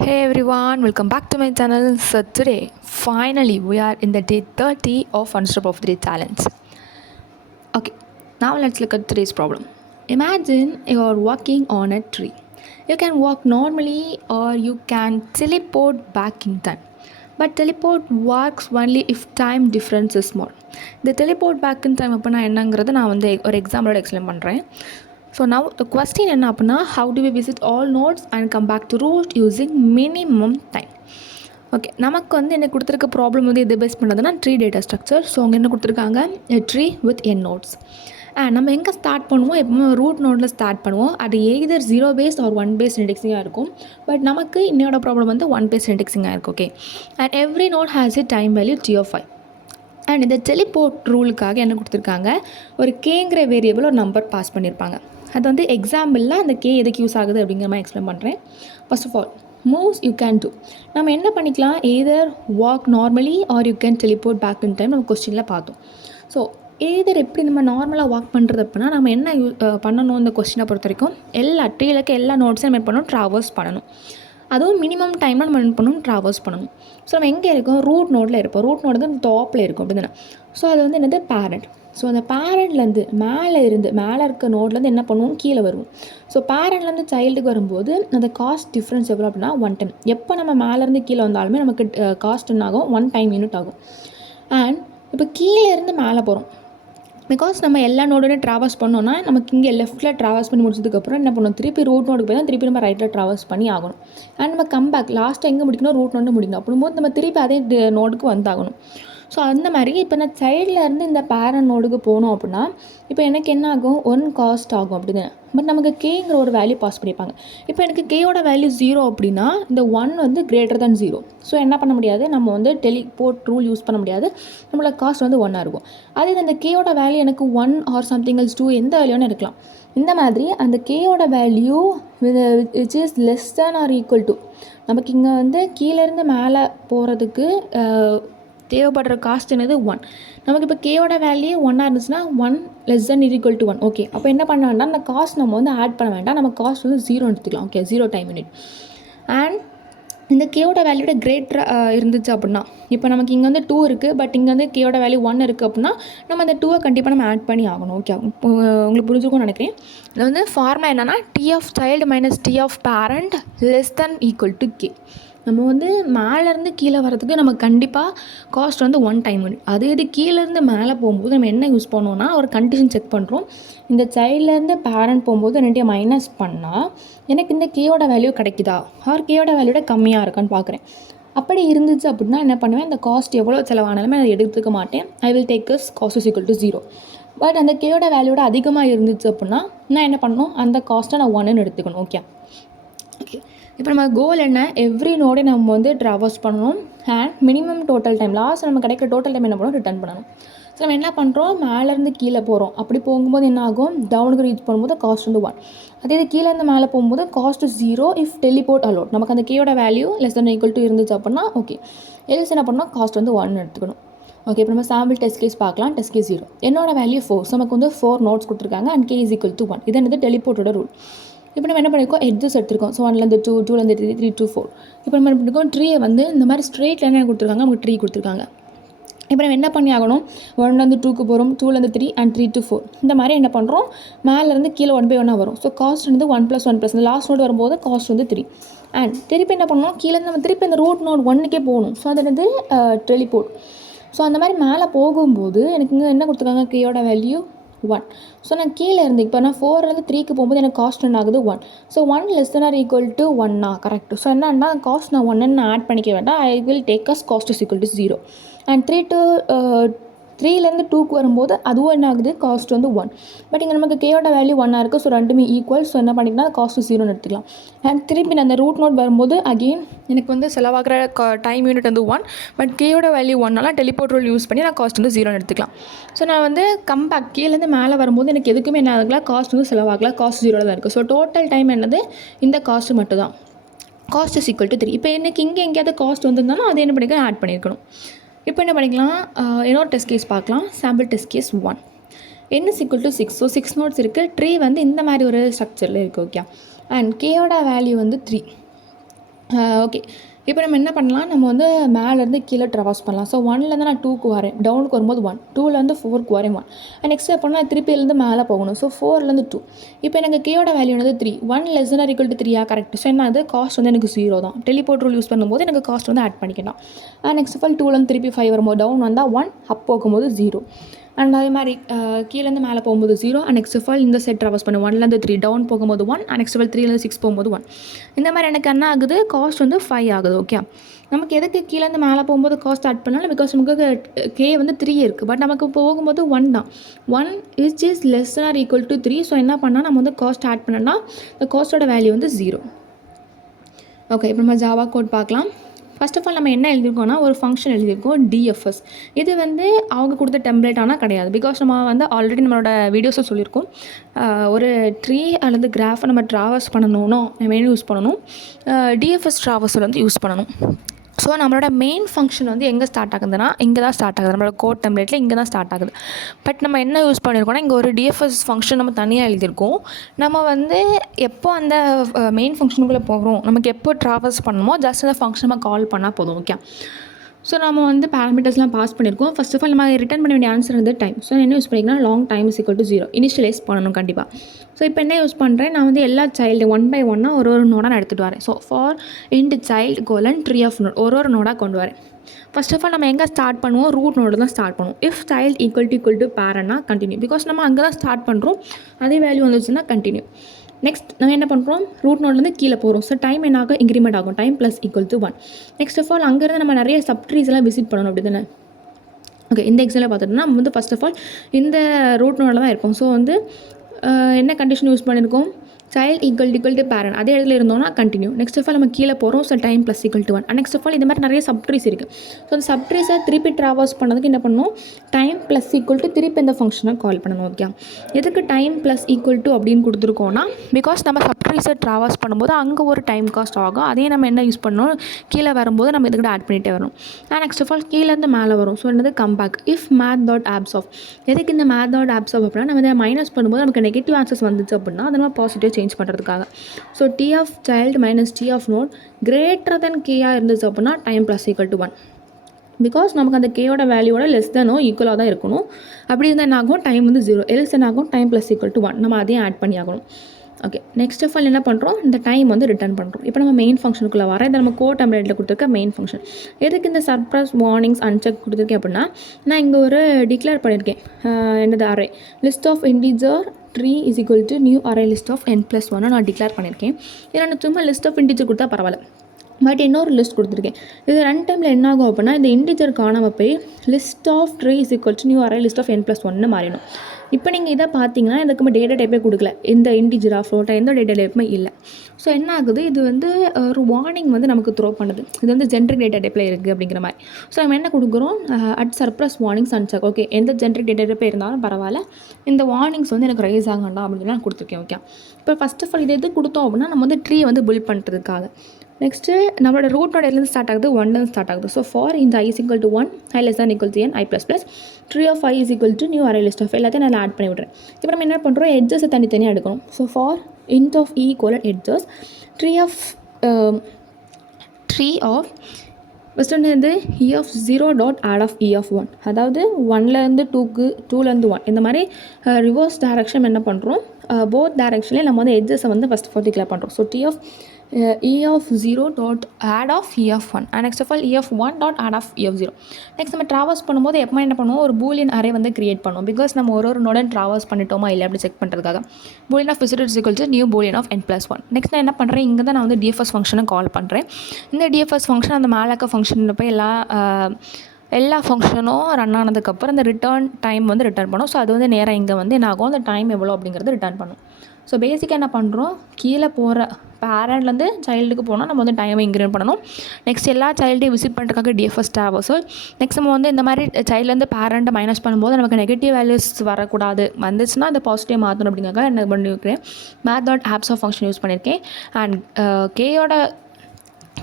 Hey everyone, welcome back to my channel. So today, finally, we are in the day 30 of Unstop of the Day challenge. Okay, now let's look at today's problem. Imagine you are walking on a tree. You can walk normally or you can teleport back in time. But teleport works only if time difference is small. The teleport back in time அப்போ நான் என்னங்கிறத நான் வந்து ஒரு எக்ஸாம்பிளோட explain பண்ணுறேன். So now the question என்ன அப்படின்னா, how do we visit all nodes and come back to root using minimum time. Okay, நமக்கு வந்து என்ன கொடுத்துருக்க ப்ராப்ளம் வந்து எது பேஸ் பண்ணுறதுனா ட்ரீ டேட்டா ஸ்ட்ரக்சர். ஸோ அவங்க என்ன கொடுத்துருக்காங்க, ட்ரீ வித் என் நோட்ஸ். நம்ம எங்கே ஸ்டார்ட் பண்ணுவோம், எப்பவுமே ரூட் நோட்டில் ஸ்டார்ட் பண்ணுவோம். அது எய்தர் 0 பேஸ் ஆர் 1 பேஸ் இண்டெக்ஸிங்காக இருக்கும். பட் நமக்கு இன்னோட ப்ராப்ளம் வந்து 1 பேஸ் இண்டெக்ஸிங்காக இருக்கும். Okay, and every node has a time value T(5). And இந்த டெலிபோர்ட் ரூலுக்காக என்ன கொடுத்துருக்காங்க, ஒரு கேங்கிற வேரியபிள் ஒரு நம்பர் பாஸ் பண்ணியிருப்பாங்க. அது வந்து எக்ஸாம்பிளில் அந்த கே எதுக்கு யூஸ் ஆகுது அப்படிங்கிற மாதிரி எக்ஸ்பிளைன் பண்ணுறேன். First of all, moves you can do. நம்ம என்ன பண்ணிக்கலாம், either walk normally or you can teleport back in time. நம்ம கொஸ்டினில் பார்த்தோம். ஸோ எய்தர் எப்படி நம்ம நார்மலாக வாக் பண்ணுறது அப்படின்னா, நம்ம என்ன பண்ணணும் இந்த கொஸ்டினை பொறுத்த வரைக்கும், எல்லா ட்ரீலுக்கு எல்லா நோட்ஸும் நம்ம பண்ணணும், ட்ராவர்ஸ் பண்ணணும். அதுவும் மினிமம் டைமில் நம்ம என்ன பண்ணணும், ட்ராவர்ஸ் பண்ணணும். ஸோ நம்ம எங்கே இருக்கோம், ரூட் நோட்டில் இருப்போம். ரூட் நோட் வந்து டாப்பில் இருக்கும் அப்படி தானே. ஸோ அது வந்து என்னது, பேரண்ட். ஸோ அந்த பேரண்ட்லேருந்து மேலே இருக்க நோட்லேருந்து என்ன பண்ணுவோம், கீழே வருவோம். ஸோ பேரண்ட்லேருந்து சைல்டுக்கு வரும்போது அந்த காஸ்ட் டிஃப்ரென்ஸ் எவ்வளோ அப்படின்னா 1 டைம். எப்போ நம்ம மேலேருந்து கீழே வந்தாலுமே நமக்கு காஸ்ட் என்ன ஆகும், 1 டைம் யூனிட் ஆகும். அண்ட் இப்போ கீழே இருந்து மேலே போகிறோம். பிகாஸ் நம்ம எல்லா நோடுமே ட்ராவல்ஸ் பண்ணோன்னா நமக்கு இங்கே லெஃப்ட்டில் ட்ராவல்ஸ் பண்ணி முடிச்சதுக்கப்புறம் என்ன பண்ணணும், திருப்பி ரூட் நோடுக்கு போய் தான் திருப்பி நம்ம ரைட்டில் ட்ராவல்ஸ் பண்ணி ஆகணும். அண்ட் நம்ம கம் பேக் லாஸ்ட்டாக எங்கே முடிக்கணும், ரூட் நோட்டு முடிக்கணும். அப்படிங்கும்போது நம்ம திருப்பி அதே நோடுக்கு வந்தாகணும். ஸோ அந்த மாதிரி இப்போ நான் சைல்டில் இருந்து இந்த பேரண்ட் நோடுக்கு போகணும் அப்படின்னா இப்போ எனக்கு என்ன ஆகும், 1 காஸ்ட் ஆகும் அப்படி தானே. பட் நமக்கு கேங்கிற ஒரு வேல்யூ பாஸ் பண்ணியிருப்பாங்க. இப்போ எனக்கு கேயோட வேல்யூ 0 அப்படின்னா இந்த 1 வந்து கிரேட்டர் தேன் 0. ஸோ என்ன பண்ண முடியாது, நம்ம வந்து டெலிபோர்ட் ரூல் யூஸ் பண்ண முடியாது. நம்மளோட காஸ்ட் வந்து 1 இருக்கும். அதே அந்த கேயோட வேல்யூ எனக்கு 1 ஆர் சம்திங் எல்ஸ் 2 எந்த வேல்யூன்னு இருக்கலாம். இந்த மாதிரி அந்த கேயோட value which is less than or equal to, நமக்கு இங்கே வந்து கீழேருந்து மேலே போகிறதுக்கு தேவைப்படுற காஸ்ட் என்னது 1. நமக்கு இப்போ கேயோட வேல்யூ 1 இருந்துச்சுன்னா 1 less than equal to 1. Okay, அப்போ என்ன பண்ண வேண்டாம், அந்த காஸ்ட் நம்ம வந்து ஆட் பண்ண வேண்டாம். நம்ம காஸ்ட் வந்து 0 எடுத்துக்கலாம். Okay, 0 time unit. அண்ட் இந்த கேயோட வேல்யூட கிரேட்டராக இருந்துச்சு அப்படின்னா, இப்போ நமக்கு இங்கே வந்து 2 இருக்குது, பட் இங்கே வந்து கேயோட வேல்யூ 1 இருக்குது அப்படின்னா நம்ம அந்த 2 கண்டிப்பாக நம்ம ஆட் பண்ணி ஆகணும். ஓகே, உங்களுக்கு புரிஞ்சுக்கும்னு நினைக்கிறேன். இது வந்து ஃபார்முலா என்னென்னா T of child minus T of parent less than equal to K. நம்ம வந்து மேலேருந்து கீழே வரதுக்கு நம்ம கண்டிப்பாக காஸ்ட் வந்து 1 டைம் யூனிட். அதே இது கீழேருந்து மேலே போகும்போது நம்ம என்ன யூஸ் பண்ணுவோம்னா, ஒரு கண்டிஷன் செக் பண்ணுறோம். இந்த சைல்ட்லேருந்து பேரண்ட் போகும்போது ரெண்டையும் மைனஸ் பண்ணால் எனக்கு இந்த கேயோட வேல்யூ கிடைக்குதா ஆர் கேயோட வேல்யூட கம்மியாக இருக்கான்னு பார்க்குறேன். அப்படி இருந்துச்சு அப்படின்னா என்ன பண்ணுவேன், இந்த காஸ்ட் எவ்வளோ செலவானாலுமே அதை எடுத்துக்க மாட்டேன். ஐ will take is cost is equal to 0. But அந்த கேயோட வேல்யூட அதிகமாக இருந்துச்சு அப்படின்னா நான் என்ன பண்ணணும், அந்த காஸ்ட்டை நான் 1ன்னு எடுத்துக்கணும். ஓகே, இப்போ நம்ம கோல் என்ன, எவ்ரி நோடே நம்ம வந்து ட்ராவர்ஸ் பண்ணணும். And minimum total time, last நம்ம கிடைக்கிற டோட்டல் டைம் என்ன பண்ணணும், ரிட்டர்ன் பண்ணணும். ஸோ நம்ம என்ன பண்ணுறோம், மேலேருந்து கீழே போகிறோம். அப்படி போகும்போது என்ன ஆகும், டவுனுக்கு ரீச் பண்ணும்போது காஸ்ட் வந்து 1. அதே இது கீழேருந்து மேலே போகும்போது காஸ்ட் 0 இஃப் டெலிபோர்ட் அலோட். நமக்கு அந்த கேயோட value less than equal to இருந்துச்சு அப்படின்னா ஓகே, எல்ஸ் என்ன பண்ணணும், காஸ்ட் வந்து 1 எடுத்துக்கணும். ஓகே, இப்போ நம்ம சாம்பிள் டெஸ்ட் கேஸ் பார்க்கலாம். டெஸ்ட் கேஸ் 0, என்னோட வேல்யூ 4. ஸோ நமக்கு வந்து 4 நோட்ஸ் கொடுத்துருக்காங்க and K is equal to 1. இது என்னது டெலிபோர்ட்டோட ரூல். இப்போ நம்ம என்ன பண்ணியிருக்கோம், எட்ஜஸ் எடுத்திருக்கோம். ஸோ 1லேருந்து 2, 2லேருந்து 3, 3 to 4. இப்போ நம்ம என்ன பண்ணியிருக்கோம், ட்ரீயை வந்து இந்த மாதிரி ஸ்ட்ரெயிட் லைனாக கொடுத்துருக்காங்க, நமக்கு ட்ரீ கொடுத்துருக்காங்க. இப்போ நம்ம என்ன பண்ணி ஆகணும், 1லேருந்து 2க்கு போகிறோம், 2லேருந்து 3 அண்ட் 3 to 4. இந்த மாதிரி என்ன பண்ணுறோம், மேலேருந்து கீழே 1 by 1 வரும். ஸோ காஸ்ட் வந்து 1 + 1 + இந்த லாஸ்ட் நோட் வரும்போது காஸ்ட் வந்து 3. அண்ட் திருப்பி என்ன பண்ணணும், கீழேருந்து நம்ம திருப்பி இந்த ரூட் நோட் 1க்கே போகணும். ஸோ அது வந்து டெலிபோர்ட். ஸோ அந்த மாதிரி மேலே போகும்போது எனக்கு இங்கே என்ன கொடுத்துருக்காங்க, கேயோட வேல்யூ 1. ஸோ நான் கீழே இருந்து இப்போ நான் 4லேருந்து 3க்கு போகும்போது எனக்கு காஸ்ட் என்ன ஆகுது 1. So 1 less than or equal to 1 correct. So என்னன்னா காஸ்ட் நான் 1ன்னு நான் ஆட் பண்ணிக்க வேண்டாம். I will take as cost is equal to 0. And 3லேருந்து 2க்கு வரும்போது அதுவும் என்ன ஆகுது, காஸ்ட் வந்து 1. பட் இங்கே நமக்கு கேயோட வேல்யூ 1 இருக்குது. ஸோ ரெண்டுமே ஈக்குவல். ஸோ என்ன பண்ணிக்கலாம், காஸ்ட் 0ன்னு எடுத்துக்கலாம். அண்ட் திருப்பி நான் அந்த ரூட் நோட் வரும்போது அகெயின் எனக்கு வந்து செலவாகிற டைம் யூனிட் வந்து 1. பட் கேயோட வேல்யூ 1னால டெலிபோர்ட் ரூல் யூஸ் பண்ணி நான் காஸ்ட் வந்து 0ன்னு எடுத்துக்கலாம். ஸோ நான் வந்து கம் பேக் கீழேருந்து மேலே வரும்போது எனக்கு எதுக்குமே என்ன ஆகல, காஸ்ட் வந்து செலவாகல, காஸ்ட் 0ல தான் இருக்குது. ஸோ டோட்டல் டைம் என்னது, இந்த காஸ்ட் மட்டும் தான். Cost is equal to 3. இப்போ எனக்கு இங்கே எங்கேயாவது காஸ்ட் வந்திருந்தாலும் அதை என்ன பண்ணிக்கலாம், ஆட் பண்ணியிருக்கணும். இப்போ என்ன பண்ணிக்கலாம், இன்னொரு டெஸ்ட் கேஸ் பார்க்கலாம். Sample test case 1, n is equal to 6. So 6 nodes இருக்குது. ட்ரீ வந்து இந்த மாதிரி ஒரு ஸ்ட்ரக்சரில் இருக்குது. ஓகே, அண்ட் கேயோட வேல்யூ வந்து 3. ஓகே, இப்போ நம்ம என்ன பண்ணலாம், நம்ம வந்து மேலேருந்து கீழே ட்ராவர்ஸ் பண்ணலாம். ஸோ 1லேருந்து நான் 2க்கு வரேன், டவுனுக்கு வரும்போது 1, 2லேருந்து 4க்கு வரேன் 1, அண்ட் நெக்ஸ்ட் எப்போனா திருப்பியிலேருந்து மேலே போகணும். ஸோ 4லேருந்து 2. இப்போ எனக்கு கேயோட வேல்யூ வந்து 3, 1 less than or equal to 3 correct. So என்ன அது காஸ்ட் வந்து எனக்கு 0 தான். டெலிபோர்ட் ரூல் யூஸ் பண்ணும்போது எனக்கு காஸ்ட் வந்து ஆட் பண்ணிக்கலாம். நெக்ஸ்ட் ஆஃப் ஆல் 2லேருந்து திருப்பி 5 வரும்போது டவுன் வந்தால் 1, அப் போகும்போது 0. அண்ட் அதே மாதிரி கீழேருந்து மேலே போகும்போது 0, அண்ட் நெக்ஸ்ட் ஆஃப் ஆல் இந்த செட் ட்ராவர்ஸ் பண்ணு 1லேருந்து 3 டவுன் போகும்போது 1, அண்ட் நெக்ஸ்ட் ஆஃப் ஆல் 3லேருந்து 6 போகும்போது 1. இந்த மாதிரி எனக்கு என்ன ஆகுது, காஸ்ட் வந்து 5 ஆகுது. ஓகே, நமக்கு எதுக்கு கீழேருந்து மேலே போகும்போது காஸ்ட் ஆட் பண்ணாலும், பிகாஸ் நமக்கு கே வந்து 3 இருக்குது, பட் நமக்கு போகும்போது 1 தான். 1 is less than or equal to 3. So என்ன பண்ணால் நம்ம வந்து காஸ்ட் ஆட் பண்ணலாம், இந்த காஸ்ட்டோட வேல்யூ வந்து 0. ஓகே, இப்போ நம்ம ஜாவா கோட் பார்க்கலாம். ஃபர்ஸ்ட் ஆஃப் ஆல் நம்ம என்ன எழுதியிருக்கோம்னா, ஒரு ஃபங்க்ஷன் எழுதியிருக்கோம் டிஎஃப்எஸ். இது வந்து அவங்க கொடுத்த டெம்ப்ளேட் ஆனால் கிடையாது, பிகாஸ் நம்ம வந்து ஆல்ரெடி நம்மளோட வீடியோஸில் சொல்லியிருக்கோம். ஒரு ட்ரீ அல்லது கிராஃபை நம்ம ட்ராவர்ஸ் பண்ணணும்னா நம்ம என்ன யூஸ் பண்ணணும், டிஎஃப்எஸ் ட்ராவர்ஸில் வந்து யூஸ் பண்ணணும். ஸோ நம்மளோட மெயின் ஃபங்க்ஷன் வந்து எங்கே ஸ்டார்ட் ஆகுதுன்னா, இங்கே தான் ஸ்டார்ட் ஆகுது, நம்மளோட கோட் டெம்ப்ளேட்டில் இங்கே தான் ஸ்டார்ட் ஆகுது. பட் நம்ம என்ன யூஸ் பண்ணியிருக்கோம்னா, இங்கே ஒரு டிஎஃப்எஸ் ஃபங்க்ஷன் நம்ம தனியாக எழுதியிருக்கோம். நம்ம வந்து எப்போ அந்த மெயின் ஃபங்க்ஷனுக்குள்ளே போகிறோம், நமக்கு எப்போ ட்ராவல்ஸ் பண்ணணுமோ ஜஸ்ட் அந்த ஃபங்க்ஷன் நம்ம கால் பண்ணால் போதும். ஓகே, ஸோ நம்ம வந்து பேராமீட்டர்ஸ்லாம் பாஸ் பண்ணியிருக்கோம். ஃபர்ஸ்ட் ஆஃப் ஆல் நம்ம ரிட்டர்ன் பண்ண வேண்டிய ஆன்சர் வந்து டைம். ஸோ என்ன யூஸ் பண்ணிங்கன்னா, long time is equal to 0 initialise பண்ணணும் கண்டிப்பாக. ஸோ இப்போ என்ன யூஸ் பண்ணுறேன், நான் வந்து எல்லா சைல்டு 1 by 1 ஒரு நோடாக நான் எடுத்துகிட்டு வரேன். So for int child colon tree of node ஒரு நோடாக கொண்டு வரேன். ஃபர்ஸ்ட் ஆஃப் ஆல் நம்ம எங்கே ஸ்டார்ட் பண்ணுவோம், ரூட் நோடு தான் ஸ்டார்ட் பண்ணுவோம். இஃப் சைல்டு ஈக்குவல் டு பேரண்ட்னா கண்டினியூ, பிகாஸ் நம்ம அங்கே தான் ஸ்டார்ட் பண்ணுறோம். அதே வேல்யூ வந்துச்சுன்னா கண்டினியூ. நெக்ஸ்ட் நம்ம என்ன பண்ணுறோம், ரூட் நோட்லேருந்து கீழே போகிறோம். ஸோ டைம் என்ன ஆகும், இன்க்ரிமெண்ட் ஆகும், time plus equal to 1. Next of all அங்கேருந்து நம்ம நிறைய சப்ட்ரீஸ் எல்லாம் விசிட் பண்ணணும், அப்படி தானே. ஓகே, இந்த எக்ஸாம்பிள் பார்த்துட்டோம்னா நம்ம வந்து ஃபர்ஸ்ட் ஆஃப் ஆல் இந்த ரூட் நோடில் தான் இருக்கும். ஸோ வந்து என்ன கண்டிஷன் யூஸ் பண்ணியிருக்கோம், சைல்டு ஈக்குவல் டு பேரண்ட் அதே இடத்துல இருந்தோம்னா கண்டினியூ. நெக்ஸ்ட் ஆஃப் ஆல் நம்ம கீழே போகிறோம். So time plus equal to 1. Next of all இந்த மாதிரி நிறைய சப்ட்ரீஸ் இருக்குது. ஸோ அந்த சப்ட்ரீஸை திருப்பி ட்ராவர்ஸ் பண்ணதுக்கு என்ன பண்ணணும், டைம் ப்ளஸ் ஈக்குவல் டு திருப்பி இந்த ஃபங்க்ஷனை கால் பண்ணணும். ஓகே, எதுக்கு டைம் ப்ளஸ் ஈக்குவல் டு அப்படின்னு கொடுத்துருக்கோன்னா, பிகாஸ் நம்ம சப்ட்ரீஸை ட்ராவர்ஸ் பண்ணும்போது அங்கே ஒரு டைம் காஸ்ட் ஆகும். அதே நம்ம என்ன யூஸ் பண்ணணும், கீழே வரும்போது நம்ம இதுக்கிட்ட ஆட் பண்ணிகிட்டே வரணும். நெக்ஸ்ட் ஆஃப் ஆல் கீழேருந்து மேலே வரும். ஸோ என்னது come back if math dot abs of. எதுக்கு இந்த மேத் டாட் ஆப்ஸ் ஆஃப் அப்படின்னா, நம்ம இதை மைனஸ் பண்ணும்போது நமக்கு நெகட்டிவ் ஆன்சர்ஸ் வந்துச்சு அப்படின்னா அதை நம்ம பாசிட்டிவ் சேஞ்ச் பண்ணுறதுக்காக. So T of child minus T of node greater than கேயாக இருந்துச்சு அப்படின்னா time plus equal to 1. Because நமக்கு அந்த கேயோட வேல்யூவோட லெஸ் தெனோ ஈக்குவலாக தான் இருக்கணும். அப்படி இருந்தால் என்ன ஆகும், டைம் வந்து 0. எல்ஸ் என்ன ஆகும், டைம் ப்ளஸ் ஈக்குவல் டு 1. நம்ம அதையும் ஆட் பண்ணி ஆகணும். ஓகே, நெக்ஸ்ட் ஆஃப் ஆல் என்ன பண்ணுறோம், இந்த டைம் வந்து ரிட்டர்ன் பண்ணுறோம். இப்போ நம்ம மெயின் ஃபங்க்ஷனுக்குள்ளே வர இதை நம்ம கோட் டெம்ப்ளேட்டில் கொடுத்துருக்க மெயின் ஃபங்க்ஷன். எதுக்கு இந்த சர்ப்ரைஸ் வார்னிங்ஸ் அன்செக் கொடுத்துருக்கேன் அப்படின்னா, நான் இங்கே ஒரு டிக்ளேர் பண்ணியிருக்கேன், என்னது array list of integer tree is equal to new array list of n+1 நான் டிக்ளேர் பண்ணியிருக்கேன். இதில் நான் சும்மா லிஸ்ட் ஆஃப் இன்டிஜர் கொடுத்தா பரவாயில்ல, பட் இன்னொரு லிஸ்ட் கொடுத்துருக்கேன். இது ரன் டைமில் என்ன ஆகும் அப்படின்னா, இந்த இன்டிஜர் காணாமல் போய் list of tree is equal to new array list of n+1 மாறிடும். இப்போ நீங்கள் இதை பார்த்தீங்கன்னா இதுக்கு டேட்டா டைப்பே கொடுக்கல, இந்த இன்டிஜரா ஃப்ளோட்டா எந்த டேட்டா டைப்புமே இல்லை. ஸோ என்ன ஆகுது, இது வந்து ஒரு வார்னிங் வந்து நமக்கு த்ரோ பண்ணுது, இது வந்து ஜென்ரிக் டேட்டா டைப்பில் இருக்குது அப்படிங்கிற மாதிரி. ஸோ நம்ம என்ன கொடுக்குறோம், at surprise warnings uncheck. Okay, எந்த ஜென்ரிக் டேட்டா டைப்பே இருந்தாலும் பரவாயில்ல, இந்த வார்னிங்ஸ் வந்து எனக்கு ரைஸ் ஆகண்டா அப்படின்னு நான் கொடுத்துருக்கேன். ஓகே, இப்போ ஃபர்ஸ்ட் ஆஃப் ஆல் இது எது கொடுத்தோம் அப்படின்னா, நம்ம வந்து ட்ரீ வந்து பில்ட் பண்ணுறதுக்காக. நெக்ஸ்ட்டு நம்மளோட ரூட் நோட் எதுலேருந்து ஸ்டார்ட் ஆகுது, 1லேருந்து ஸ்டார்ட் ஆகுது. ஸோ ஃபார் இந்த i is equal to 1, i less than equal to n, i ++, tree of i is equal to new array list of எல்லாத்தையும் நான் ஆட் பண்ணி விட்றேன். இப்போ நம்ம என்ன பண்ணுறோம், எட்ஜஸை தனித்தனியாக எடுக்கணும். So for int of e colon edges, tree of first வந்து வந்து e of 0 dot add of e of 1, அதாவது 1லேருந்து 2க்கு 2லேருந்து 1 இந்த மாதிரி ரிவர்ஸ் டைரக்ஷன் என்ன பண்ணுறோம், போத் டைரக்ஷன்லேயும் நம்ம வந்து எட்ஜஸை வந்து ஃபஸ்ட் ஆஃப் ஆல் டிக்ளேர் பண்ணுறோம். So t of e of 0 dot add of e of 1 and next of all e of 1 dot add of e of 0. Next நம்ம ட்ராவர்ஸ் பண்ணும்போது எப்போ என்ன பண்ணுவோம், ஒரு பூலியன் அரே வந்து கிரியேட் பண்ணுவோம். பிகாஸ் நம்ம ஒரு நோடன் ட்ராவர்ஸ் பண்ணிட்டோமா இல்லை அப்படி செக் பண்ணுறதுக்காக. Boolean of visitor is equal to new boolean of n+1. Next நான் என்ன பண்ணுறேன், இங்கே தான் நான் வந்து டிஎஃப்எஸ் ஃபங்க்ஷனை கால் பண்ணுறேன். இந்த டிஎஃப்எஸ் ஃபங்க்ஷன் அந்த மேலக்க ஃபங்க்ஷனில் போய் எல்லா ஃபங்க்ஷனும் ரன் ஆனதுக்கப்புறம் அந்த ரிட்டர்ன் டைம் வந்து ரிட்டர்ன் பண்ணும். ஸோ அது வந்து நேராக இங்கே வந்து என்ன ஆகும், அந்த டைம் எவ்வளோ அப்படிங்கிறது ரிட்டர்ன் பண்ணும். ஸோ பேசிக்காக என்ன பண்ணுறோம், கீழே போகிற பேரண்ட்லேருந்து சைல்டுக்கு போனால் நம்ம வந்து டைமை இன்க்ரீட் பண்ணணும். நெக்ஸ்ட் எல்லா சைல்டையும் விசிட் பண்ணுறதுக்காக டிஎஃப்எஸ் ட்ராவர்ஸல். நெக்ஸ்ட் நம்ம வந்து இந்த மாதிரி சைல்ட்லேருந்து பேரண்ட்டை மைனஸ் பண்ணும்போது நமக்கு நெகட்டிவ் வேல்யூஸ் வரக்கூடாது, வந்துச்சுன்னா அந்த பாசிட்டிவ் மாற்றணும் அப்படிங்கிறதுக்காக என்ன பண்ணியிருக்கேன், math dot abs of function use பண்ணியிருக்கேன். அண்ட்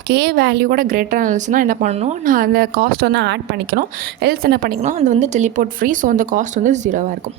கே வேல்யூவோட கிரேட்டராக இருந்துச்சுன்னா என்ன பண்ணணும், நான் அந்த காஸ்ட் வந்து ஆட் பண்ணிக்கணும். எல்ஸ் என்ன பண்ணிக்கணும், அது வந்து டெலிபோர்ட் ஃப்ரீ. ஸோ அந்த காஸ்ட் வந்து 0வாக இருக்கும்.